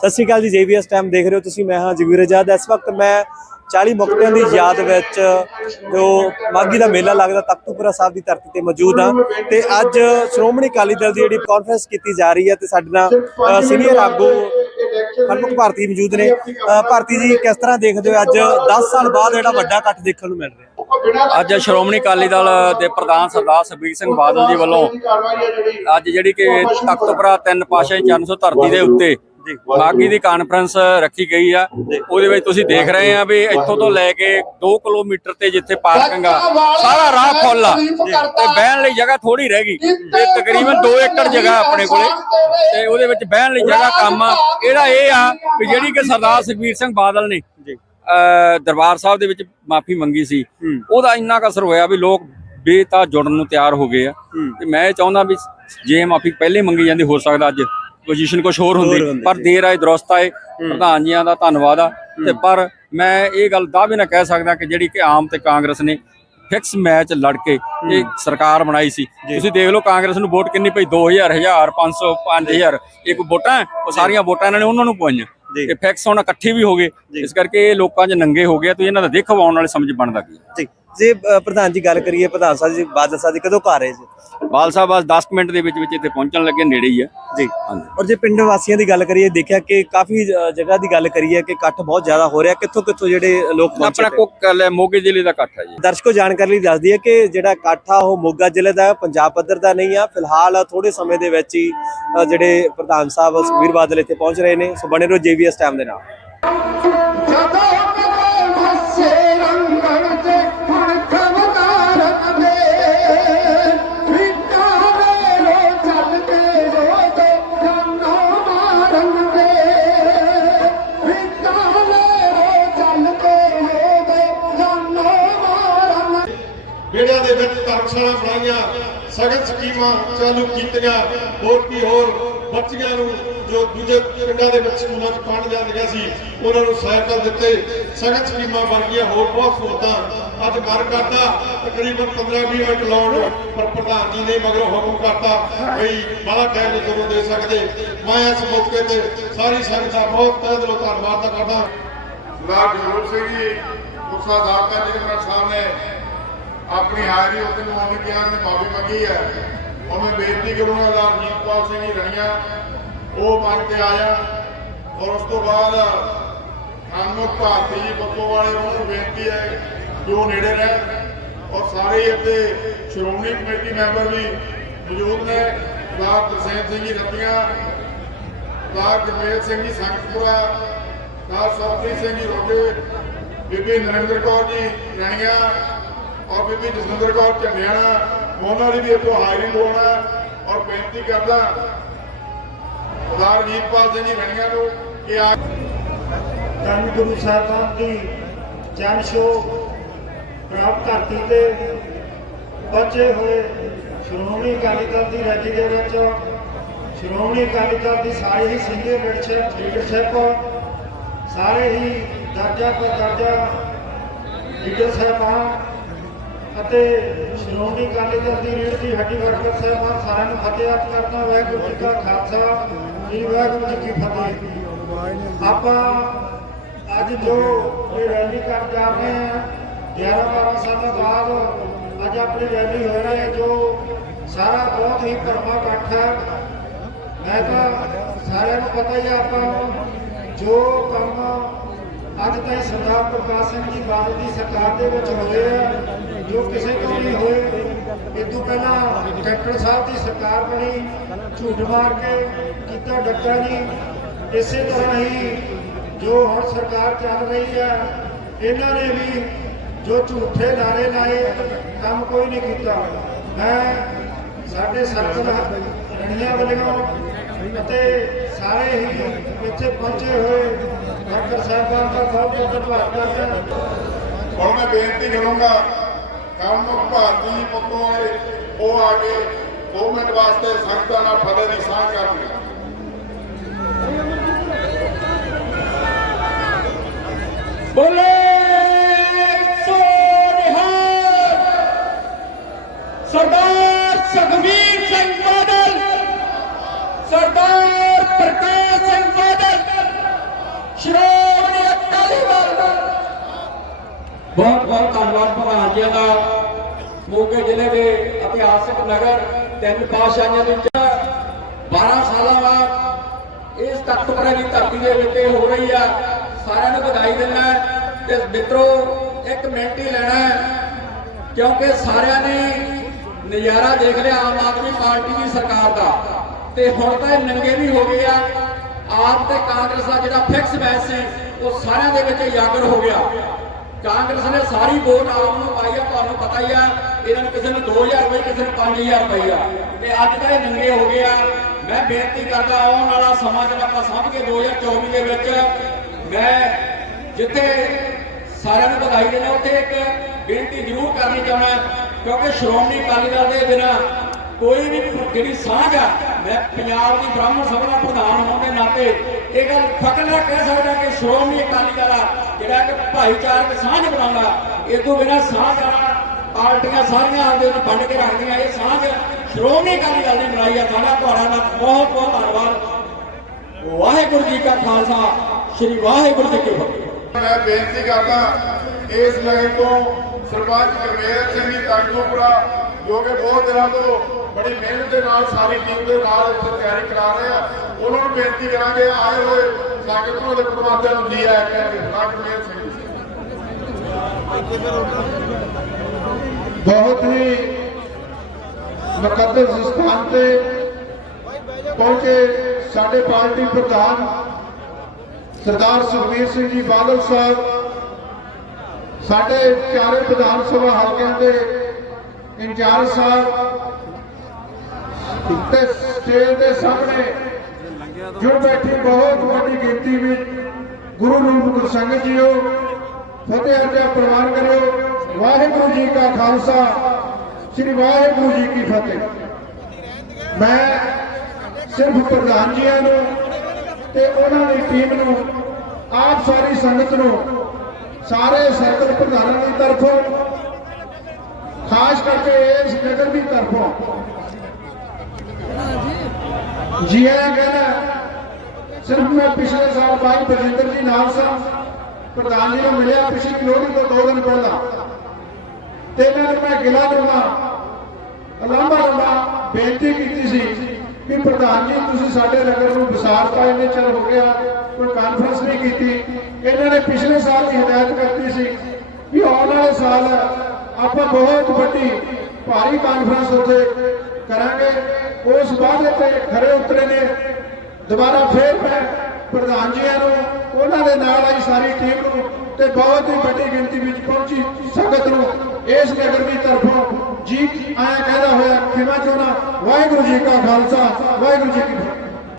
ਸਤਿ ਸ਼੍ਰੀ ਅਕਾਲ ਜੀ, ਜੇਬੀਐਸ ਟਾਈਮ ਦੇਖ ਰਹੇ ਹੋ ਤੁਸੀਂ, ਮੈਂ ਹਾਂ ਜਗਵੀਰ ਆਜ਼ਾਦ। ਇਸ ਵਕਤ ਮੈਂ 40 ਮੁਕਤਿਆਂ ਦੀ ਯਾਦ ਵਿੱਚ ਜੋ ਮਾਗੀ ਦਾ ਮੇਲਾ ਲੱਗਦਾ, ਤਖਤੂਪੁਰਾ ਸਾਹਿਬ ਦੀ ਧਰਤੀ ਤੇ ਮੌਜੂਦ ਹਾਂ। ਤੇ ਅੱਜ ਸ਼੍ਰੋਮਣੀ ਅਕਾਲੀ ਦਲ ਦੀ ਜਿਹੜੀ ਕਾਨਫਰੰਸ ਕੀਤੀ ਜਾ ਰਹੀ ਹੈ ਤੇ ਸਾਡੇ ਨਾਲ ਸੀਨੀਅਰ ਆਗੂ ਹਰਮੁਖ ਭਾਰਤੀ ਮੌਜੂਦ ਨੇ। ਭਾਰਤੀ ਜੀ, ਕਿਸ ਤਰ੍ਹਾਂ ਦੇਖਦੇ ਹੋ ਅੱਜ 10 ਸਾਲ ਬਾਅਦ ਜਿਹੜਾ ਵੱਡਾ ਇਕੱਠ ਦੇਖਣ ਨੂੰ ਮਿਲ ਰਿਹਾ? ਅੱਜ ਸ਼੍ਰੋਮਣੀ ਅਕਾਲੀ ਦਲ ਦੇ ਪ੍ਰਧਾਨ ਸਰਦਾਰ ਸੁਖਬੀਰ ਸਿੰਘ ਬਾਦਲ ਜੀ ਵੱਲੋਂ ਅੱਜ ਜਿਹੜੀ ਕਿ ਤਖਤਪੁਰਾ ਤਿੰਨ ਪਾਸ਼ਾ ਚਰਨ ਸੌ ਧਰਤੀ ਦੇ ਉੱਤੇ ਮਾਗੀ ਦੀ ਕਾਨਫਰੰਸ ਰੱਖੀ ਗਈ ਆ। ਉਹਦੇ ਵਿੱਚ ਤੁਸੀਂ ਦੇਖ ਰਹੇ ਆ ਵੀ ਇੱਥੋਂ ਤੋਂ ਲੈ ਕੇ 2 ਕਿਲੋਮੀਟਰ ਤੇ ਜਿੱਥੇ ਪਾਰਕਿੰਗ ਆ ਸਾਰਾ ਰਾਹ ਫੁੱਲ ਆ। ਤੇ ਬਹਿਣ ਲਈ ਜਗ੍ਹਾ ਥੋੜੀ ਰਹਿ ਗਈ। ਤੇ ਤਕਰੀਬਨ 2 ਏਕੜ ਜਗ੍ਹਾ ਆਪਣੇ ਕੋਲੇ। ਤੇ ਉਹਦੇ ਵਿੱਚ ਬਹਿਣ ਲਈ ਜਗ੍ਹਾ ਕੰਮ ਆ। ਇਹਦਾ ਇਹ ਆ ਵੀ ਜਿਹੜੀ ਕਿ ਸਰਦਾਰ ਸੁਖਬੀਰ ਸਿੰਘ ਬਾਦਲ ਨੇ ਦਰਬਾਰ ਸਾਹਿਬ ਦੇ ਵਿੱਚ ਮਾਫੀ ਮੰਗੀ ਸੀ। ਉਹਦਾ ਇੰਨਾ ਅਸਰ ਹੋਇਆ ਵੀ ਲੋਕ ਬੇਤਾ ਜੁੜਨ ਨੂੰ ਤਿਆਰ ਹੋ ਗਏ ਆ। ਤੇ ਮੈਂ ਚਾਹੁੰਦਾ ਵੀ ਜੇ ਮਾਫੀ ਪਹਿਲੇ ਮੰਗੀ ਜਾਂਦੀ ਹੋ ਸਕਦਾ ਅੱਜ। ਪੋਜੀਸ਼ਨ ਕੁਝ ਹੋਰ ਹੁੰਦੀ ਪਰ ਦੇਰ ਆਏ ਦਰੁਸਤ ਆਏ ਪ੍ਰਧਾਨ ਜੀਆਂ ਦਾ ਧੰਨਵਾਦ ਆ। ਤੇ ਪਰ ਮੈਂ ਇਹ ਗੱਲ ਦਾਅਵੇ ਨਾਲ ਕਹਿ ਸਕਦਾ ਕਿ ਜਿਹੜੀ ਕਿ ਆਮ ਤੇ ਕਾਂਗਰਸ ਨੇ ਫਿਕਸ ਮੈਚ ਲੜ ਕੇ ਇਹ ਸਰਕਾਰ ਬਣਾਈ ਸੀ। ਤੁਸੀਂ ਦੇਖ ਲਓ ਕਾਂਗਰਸ ਨੂੰ ਵੋਟ ਕਿੰਨੀ ਪਈ 2000 1000 500 5000 ਇਹ ਕੋਈ ਵੋਟਾਂ? ਉਹ ਸਾਰੀਆਂ ਵੋਟਾਂ ਇਹਨਾਂ ਨੇ ਉਹਨਾਂ ਨੂੰ ਪਵਾਈਆਂ। ਇਹ ਫਿਕਸ ਹੁਣ ਇਕੱਠੇ ਵੀ ਹੋ ਗਏ। ਇਸ ਕਰਕੇ ਇਹ ਲੋਕਾਂ 'ਚ ਨੰਗੇ ਹੋ ਗਏ ਤੇ ਇਹਨਾਂ ਦਾ ਦੇਖ ਆਉਣ ਵਾਲੇ ਸਮਝ ਬਣਦਾ ਕੀ ਜੀ। ਜੇ ਪ੍ਰਧਾਨ ਜੀ ਗੱਲ ਕਰੀਏ ਪ੍ਰਧਾਨ ਸਾਹਿਬ ਜੀ ਬਾਦਲ ਸਾਹਿਬ ਜੀ ਕਦੋਂ ਘਰ ਜੀ? ਬਾਲ ਸਾਹਿਬ ਬਸ 10 ਮਿੰਟ ਦੇ ਵਿੱਚ ਵਿੱਚ ਇੱਥੇ ਪਹੁੰਚਣ ਲੱਗੇ ਨੇੜੇ ਹੀ ਆ। ਜੀ। ਹਾਂਜੀ। ਔਰ ਜੇ ਪਿੰਡ ਵਾਸੀਆਂ ਦੀ ਗੱਲ ਕਰੀਏ ਦੇਖਿਆ ਕਿ ਕਾਫੀ ਜਗ੍ਹਾ ਦੀ ਗੱਲ ਕਰੀਏ ਕਿ ਇਕੱਠ ਬਹੁਤ ਜ਼ਿਆਦਾ ਹੋ ਰਿਹਾ। ਕਿੱਥੋਂ ਕਿੱਥੋਂ ਜਿਹੜੇ ਲੋਕ ਪਹੁੰਚੇ ਆਪਣਾ ਨੇ। ਕੋਕ ਲੈ ਮੋਗੇ ਜ਼ਿਲ੍ਹੇ ਦਾ ਇਕੱਠ ਹੈ ਜੀ। ਦਰਸ਼ਕੋ ਜਾਣਕਾਰੀ ਲਈ ਦੱਸ ਦਈਏ ਕਿ ਜਿਹੜਾ ਇਕੱਠ ਆ ਉਹ ਮੋਗਾ ਜ਼ਿਲ੍ਹੇ ਦਾ ਹੈ, ਪੰਜਾਬ ਪੱਧਰ ਦਾ ਨਹੀਂ ਆ। ਫਿਲਹਾਲ ਥੋੜੇ ਸਮੇਂ ਦੇ ਵਿੱਚ ਹੀ ਜਿਹੜੇ ਪ੍ਰਧਾਨ ਸਾਹਿਬ ਸੁਖਬੀਰ ਬਾਦਲ ਇੱਥੇ ਪਹੁੰਚ ਰਹੇ ਨੇ। ਸੋ ਬਣੇ ਰਹੋ ਜੀਵੀਐਸ ਟਾਈਮ ਦੇ ਨਾਲ। ਧਰਮਸ਼ਾਲਾ ਬਣਾਈਆਂ ਸਗਨ ਸਕੀਮਾਂ ਚਾਲੂ ਕੀਤੀਆਂ, ਹੋਰ ਕੀ ਹੋਰ ਬੱਚੀਆਂ ਨੂੰ ਜੋ ਦੂਜੇ ਪਿੰਡਾਂ ਦੇ ਵਿੱਚ ਸਕੂਲਾਂ 'ਚ ਪੜ੍ਹਨ ਜਾਂਦੀਆਂ ਸੀ, ਉਹਨਾਂ ਨੂੰ ਸਾਈਕਲ ਦਿੱਤੇ। ਸਗਨ ਸਕੀਮਾਂ ਬਣ ਹੋਰ ਬਹੁਤ ਸਹੂਲਤਾਂ ਅੱਜ ਮਨ ਕਰਦਾ ਤਕਰੀਬਨ 15-20 ਮਿੰਟ ਲਾਉਣ ਪਰ ਪ੍ਰਧਾਨ ਜੀ ਨੇ ਮਗਰੋਂ ਹੁਕਮ ਕਰਤਾ ਵੀ ਬੜਾ ਟਾਈਮ ਨਹੀਂ ਤੁਹਾਨੂੰ ਦੇ ਸਕਦੇ। ਮੈਂ ਇਸ ਮੌਕੇ ਤੇ ਸਾਰੀ ਸੰਗਤ ਦਾ ਬਹੁਤ ਤਹਿ ਦਿਲੋਂ ਧੰਨਵਾਦ ਕਰਦਾ ਸਰਦਾਰ ਜਗਰੂਪ ਸਿੰਘ ਜੀ ਉਸਾ ਦਾਤਾ ਜਗਮਨ ਸਾਹਿਬ ਨੇ ਆਪਣੀ ਹਾਜ਼ਰੀ ਉਹਦੇ ਨੂੰ ਆਉਣ ਕਿਹਾ ਨੇ ਮਾਫੀ ਮੰਗੀ ਹੈ ਉਹ ਮੈਂ ਬੇਨਤੀ ਕਰੂੰਗਾ ਸਰਦਾਰ ਜੀਤਪਾਲ ਸਿੰਘ ਜੀ ਰਣੀਆਂ, ਉਹ ਮੰਨ ਕੇ ਆਇਆ ਔਰ ਉਸ ਤੋਂ ਬਾਅਦ ਅਨਮੁਖ ਭਾਰਤੀ ਜੀ ਬੱਕੋ ਵਾਲੇ ਨੂੰ ਬੇਨਤੀ ਹੈ ਕਿ ਉਹ ਨੇੜੇ ਰਹਿਣ। ਔਰ ਸਾਰੇ ਹੀ ਇੱਥੇ ਸ਼੍ਰੋਮਣੀ ਕਮੇਟੀ ਮੈਂਬਰ ਵੀ ਮੌਜੂਦ ਨੇ ਸਰਦਾਰ ਤਰਸੇਮ ਸਿੰਘ ਜੀ ਰੱਤੀਆਂ ਸਰਦਾਰ ਜਮੇਲ ਸਿੰਘ ਜੀ ਸੰਗਤਪੁਰਾ ਸਰਦਾਰ ਸਰਪ੍ਰੀਤ ਸਿੰਘ ਜੀ ਰੋਡੇ, ਬੀਬੀ ਨਰਿੰਦਰ ਕੌਰ ਜੀ ਰਣੀਆਂ ਔਰ ਬੀਬੀ ਜਸਵਿੰਦਰ ਕੌਰ ਝੰਡਿਆਣਾ ਉਹਨਾਂ ਦੀ ਵੀ ਇੱਥੋਂ ਹਾਜ਼ਰੀ ਲਵਾਉਣਾ ਔਰ ਬੇਨਤੀ ਕਰਦਾ ਸਰਦਾਰ ਜੀਤਪਾਲ ਸਿੰਘ ਜੀ ਰਣੀਆਂ ਨੂੰ ਕਿ ਆ ਧੰਨ ਗੁਰੂ ਸਾਹਿਬਾਨ ਦੀ ਜਨ ਛੋਹ ਪ੍ਰਾਪਤ ਧਰਤੀ ਤੇ ਬਚੇ ਹੋਏ ਸ਼੍ਰੋਮਣੀ ਅਕਾਲੀ ਦਲ ਦੀ ਰੈਲੀ ਦੇ ਵਿੱਚ, ਸ਼੍ਰੋਮਣੀ ਅਕਾਲੀ ਦਲ ਦੀ ਸਾਰੇ ਹੀ ਸੀਨੀਅਰ ਲੀਡਰਸ਼ਿਪ ਲੀਡਰਸ਼ਿਪ ਸਾਰੇ ਹੀ ਦਰਜਾ ਪਰ ਦਰਜਾ ਲੀਡਰ ਸਾਹਿਬਾਨ ਅਤੇ ਸ਼੍ਰੋਮਣੀ ਅਕਾਲੀ ਦਲ ਦੀ ਰੀੜ ਦੀ ਹੱਡੀ ਵਰਕਰ ਸਾਹਿਬਾਨ ਸਾਰਿਆਂ ਨੂੰ ਫਤਿਹ ਆਪ ਕਰਦਾ, ਵਾਹਿਗੁਰੂ ਜੀ ਕਾ ਖਾਲਸਾ ਜੀ ਵਾਹਿਗੁਰੂ ਜੀ ਕੀ ਫਤਿਹ। ਆਪਾਂ ਅੱਜ ਜੋ ਇਹ ਰੈਲੀ ਕਰਨ ਜਾ ਰਹੇ ਹਾਂ 11 12 ਸਾਲਾਂ ਬਾਅਦ ਅੱਜ ਆਪਣੀ ਰੈਲੀ ਹੋ ਰਹੀ ਹੈ, ਜੋ ਸਾਰਾ ਬਹੁਤ ਹੀ ਭਰਮਾ ਇਕੱਠ ਹੈ। ਮੈਂ ਤਾਂ ਸਾਰਿਆਂ ਨੂੰ ਪਤਾ ਹੀ ਹੈ ਆਪਾਂ ਜੋ ਕੰਮ ਅੱਜ ਤਾਈਂ ਸਰਦਾਰ ਪ੍ਰਕਾਸ਼ ਸਿੰਘ ਜੀ ਬਾਦਲ ਦੀ ਸਰਕਾਰ ਦੇ ਵਿੱਚ ਹੋਏ ਆ, ਜੋ ਇਹ ਤੋਂ ਪਹਿਲਾਂ ਡਾਕਟਰ ਸਾਹਿਬ ਦੀ ਸਰਕਾਰ ਬਣੀ, ਝੂਠ ਮਾਰ ਕੇ ਕੀਤਾ ਡੱਕਾ ਜੀ ਇਸੇ ਤਰ੍ਹਾਂ ਹੀ ਜੋ ਹੁਣ ਸਰਕਾਰ ਚੱਲ ਰਹੀ ਹੈ, ਇਹਨਾਂ ਨੇ ਵੀ ਜੋ ਝੂਠੇ ਨਾਰੇ ਲਾਏ, ਕੰਮ ਕੋਈ ਨਹੀਂ ਕੀਤਾ। ਮੈਂ ਸਾਡੇ ਸਰਕਲ ਰਣੀਆਂ ਵੱਲੋਂ ਅਤੇ ਸਾਰੇ ਹੀ ਇੱਥੇ ਪਹੁੰਚੇ ਹੋਏ ਡਾਕਟਰ ਸਾਹਿਬਾਨ ਦਾ ਬਹੁਤ ਬਹੁਤ ਧੰਨਵਾਦ ਕਰਦਾ ਹੁਣ ਮੈਂ ਬੇਨਤੀ ਕਰੂੰਗਾ ਕਾਮੁਕ ਭਾਰਤੀ ਜੀ ਬੱਕੋ ਵਾਲੇ ਉਹ ਆ ਕੇ 2 ਮਿੰਟ ਵਾਸਤੇ ਸੰਗਤਾਂ ਨਾਲ ਫਤਿਹ ਦੀ ਸਾਂਝ ਕਰਨਗੇ ਬੋਲੇ ਸੋਨਿਹਾਲ ਸਰਦਾਰ ਸੁਖਬੀਰ ਸਿੰਘ ਬਾਦਲ ਸਰਦਾਰ ਪ੍ਰਕਾਸ਼ ਸਿੰਘ ਬਾਦਲ ਧੰਨਵਾਦ ਮਹਾਰਾਜਿਆਂ ਦਾ ਮੋਗੇ ਜ਼ਿਲ੍ਹੇ ਦੇ ਇਤਿਹਾਸਿਕ ਨਗਰ ਤਿੰਨ ਪਾਤਸ਼ਾਹੀਆਂ ਦੇ ਵਿੱਚ 12 ਸਾਲਾਂ ਬਾਅਦ ਇਸ ਤਖਤਪੁਰੇ ਦੀ ਧਰਤੀ ਦੇ ਵਿੱਚ ਹੋ ਰਹੀ ਆ। ਸਾਰਿਆਂ ਨੂੰ ਵਧਾਈ ਦਿੰਦਾ ਤੇ ਮਿੱਤਰੋ, ਇੱਕ ਮਿੰਟ ਹੀ ਲੈਣਾ ਕਿਉਂਕਿ ਸਾਰਿਆਂ ਨੇ ਨਜ਼ਾਰਾ ਦੇਖ ਲਿਆ ਆਮ ਆਦਮੀ ਪਾਰਟੀ ਦੀ ਸਰਕਾਰ ਦਾ। ਤੇ ਹੁਣ ਤਾਂ ਇਹ ਨੰਗੇ ਵੀ ਹੋ ਗਏ ਆ। ਆਪ ਤੇ ਕਾਂਗਰਸ ਦਾ ਜਿਹੜਾ ਫਿਕਸ ਮੈਚ ਸੀ, ਉਹ ਸਾਰਿਆਂ ਦੇ ਵਿੱਚ ਉਜਾਗਰ ਹੋ ਗਿਆ। ਕਾਂਗਰਸ ਨੇ ਸਾਰੀ ਵੋਟ ਆਪ ਨੂੰ ਪਾਈ ਆ, ਤੁਹਾਨੂੰ ਪਤਾ ਹੀ ਆ, ਇਹਨਾਂ ਨੂੰ ਕਿਸੇ ਨੂੰ 2000 ਰੁਪਏ, ਕਿਸੇ ਨੂੰ 5000 ਰੁਪਏ ਤੇ ਅੱਜ ਤਾਂ ਇਹ ਨੰਗੇ ਹੋ ਗਏ ਆ। ਮੈਂ ਬੇਨਤੀ ਕਰਦਾ, ਆਉਣ ਵਾਲਾ ਸਮਾਂ ਜਦੋਂ ਆਪਾਂ ਸਮਝ ਕੇ 2024 ਦੇ ਵਿੱਚ, ਮੈਂ ਜਿੱਥੇ ਸਾਰਿਆਂ ਨੂੰ ਵਧਾਈ ਦੇਣਾ ਉੱਥੇ ਇੱਕ ਬੇਨਤੀ ਜ਼ਰੂਰ ਕਰਨੀ ਚਾਹੁੰਦਾ, ਕਿਉਂਕਿ ਸ਼੍ਰੋਮਣੀ ਅਕਾਲੀ ਦਲ ਦੇ ਬਿਨਾ ਕੋਈ ਵੀ ਜਿਹੜੀ ਸਾਂਝ ਆ, ਮੈਂ ਪੰਜਾਬ ਦੀ ਬ੍ਰਾਹਮਣ ਸਭਾ ਦਾ ਪ੍ਰਧਾਨ ਹੋਣ ਦੇ ਨਾਤੇ ਇਹ ਗੱਲ ਫਕਰ ਨਾਲ ਕਹਿ ਸਕਦਾ ਕਿ ਸ਼੍ਰੋਮਣੀ ਅਕਾਲੀ ਦਲ ਜਿਹੜਾ ਇੱਕ ਭਾਈਚਾਰਕ ਸਾਂਝ ਬਣਾਉਂਦਾ ਇਹ ਤੋਂ ਬਿਨਾ ਸਾਂਝ ਵਾਲਾ ਪਾਰਟੀਆਂ ਸਾਰੀਆਂ ਆਪਦੇ ਨੂੰ ਵੰਡ ਕੇ ਰੱਖਦੀਆਂ, ਇਹ ਸਾਂਝ ਸ਼੍ਰੋਮਣੀ ਅਕਾਲੀ ਦਲ ਨੇ ਬਣਾਈ ਆ, ਸਾਡਾ ਤੁਹਾਡਾ ਦਾ ਬਹੁਤ ਬਹੁਤ ਧੰਨਵਾਦ। ਵਾਹਿਗੁਰੂ ਜੀ ਕਾ ਖਾਲਸਾ, ਸ੍ਰੀ ਵਾਹਿਗੁਰੂ ਜੀ ਕੀ ਫਤਿਹ। ਮੈਂ ਬੇਨਤੀ ਕਰਦਾ, ਇਸ ਲਾਈਨ ਤੋਂ ਸਰਪੰਚ ਗੁਰਮੇਲ ਸਿੰਘ ਜੀ ਤਖਤੂਪੁਰਾ ਜੋ ਕਿ ਬਹੁਤ ਦਿਨਾਂ ਤੋਂ ਬੜੀ ਮਿਹਨਤ ਦੇ ਨਾਲ ਸਾਰੀ ਟੀਮ ਦੇ ਨਾਲ ਇੱਥੇ ਤਿਆਰੀ ਕਰਾ ਰਹੇ ਆ। ਉਹਨਾਂ ਨੂੰ ਬੇਨਤੀ ਕਰਾਂਗੇ, ਆਏ ਹੋਏ ਸੰਗਤ ਨੂੰ ਦੇ ਪ੍ਰਬੰਧਕਾਂ ਨੂੰ ਜੀ ਆਇਆ ਕਹਿੰਦੇ ਸਰਪੰਚ ਗੁਰਮੇਲ ਸਿੰਘ ਬਹੁਤ ਹੀ ਮੁਕੱਦਸ ਸਥਾਨ ਤੇ ਪਹੁੰਚੇ ਸਾਡੇ ਪਾਰਟੀ ਪ੍ਰਧਾਨ ਸਰਦਾਰ ਸੁਖਬੀਰ ਸਿੰਘ ਜੀ ਬਾਦਲ ਸਾਹਿਬ, ਸਾਡੇ ਚਾਰੇ ਵਿਧਾਨ ਸਭਾ ਹਲਕਿਆਂ ਦੇ ਇੰਚਾਰਜ ਸਾਹਿਬ ਤੇ ਸਟੇਜ ਦੇ ਸਾਹਮਣੇ ਜੋ ਬੈਠੀ ਬਹੁਤ ਵੱਡੀ ਗਿਣਤੀ ਵਿੱਚ ਗੁਰੂ ਰੂਪ ਗੁਰਸੰਗਤ ਜੀਓ, ਫਤਿਹ ਅਰਜਾ ਪ੍ਰਵਾਨ ਕਰਿਓ। ਵਾਹਿਗੁਰੂ ਜੀ ਕਾ ਖਾਲਸਾ, ਸ੍ਰੀ ਵਾਹਿਗੁਰੂ ਜੀ ਕੀ ਫਤਿਹ। ਮੈਂ ਸਿਰਫ ਪ੍ਰਧਾਨ ਜੀਆਂ ਨੂੰ ਤੇ ਉਹਨਾਂ ਦੀ ਟੀਮ ਨੂੰ, ਆਪ ਸਾਰੀ ਸੰਗਤ ਨੂੰ, ਸਾਰੇ ਸਰਕਲ ਪ੍ਰਧਾਨਾਂ ਦੀ ਤਰਫੋਂ ਖਾਸ ਕਰਕੇ ਇਸ ਨਗਰ ਦੀ ਤਰਫੋਂ। ਜੀ ਆਇਆਂ ਕਹਿੰਦਾ ਸਿਰਫ ਮੈਂ ਪਿਛਲੇ ਸਾਲ ਭਾਈ ਬਰਜਿੰਦਰ ਜੀ ਨਾਲ ਸਾਂ, ਪ੍ਰਧਾਨ ਜੀ ਨੂੰ ਮਿਲਿਆ ਪਿਛਲੀ ਲੋਹੜੀ ਤੋਂ ਦੋ ਦਿਨ ਪਹਿਲਾਂ। ਤੇ ਇਹਨਾਂ ਨੂੰ ਮੈਂ ਗਿਲਾ ਦੂੰਗਾ ਲੰਬਾ ਲੰਬਾ ਬੇਨਤੀ ਕੀਤੀ ਸੀ ਕਿ ਪ੍ਰਧਾਨ ਜੀ, ਤੁਸੀਂ ਸਾਡੇ ਨਗਰ ਨੂੰ ਵਿਸਾਰ ਪਾਏ ਨੇ, ਚਲ ਹੋ ਗਿਆ, ਕੋਈ ਕਾਨਫਰੰਸ ਨਹੀਂ ਕੀਤੀ। ਇਹਨਾਂ ਨੇ ਪਿਛਲੇ ਸਾਲ ਦੀ ਹਦਾਇਤ ਕਰਤੀ ਸੀ ਕਿ ਆਉਣ ਵਾਲੇ ਸਾਲ ਆਪਾਂ ਬਹੁਤ ਵੱਡੀ, ਭਾਰੀ ਕਾਨਫਰੰਸ ਉੱਥੇ ਕਰਾਂਗੇ। ਉਸ ਵਾਅਦੇ ਤੇ ਖਰੇ ਉਤਰੇ ਨੇ। ਦੁਬਾਰਾ ਫੇਰ ਮੈਂ ਪ੍ਰਧਾਨ ਜੀਆਂ ਨੂੰ, ਉਹਨਾਂ ਦੇ ਨਾਲ ਆਈ ਸਾਰੀ ਟੀਮ ਨੂੰ ਤੇ ਬਹੁਤ ਹੀ ਵੱਡੀ ਗਿਣਤੀ ਵਿੱਚ ਪਹੁੰਚੀ ਸੰਗਤ ਨੂੰ। ਇਸ ਨਗਰ ਦੀ ਤਰਫੋਂ ਜੀ ਆਇਆ ਕਹਿੰਦਾ ਹੋਇਆ, ਖਿਮਾ ਚਾਹੁੰਦਾ ਵਾਹਿਗੁਰੂ ਜੀ ਕਾ ਖਾਲਸਾ, ਵਾਹਿਗੁਰੂ ਜੀ ਕੀ ਫਤਿਹ।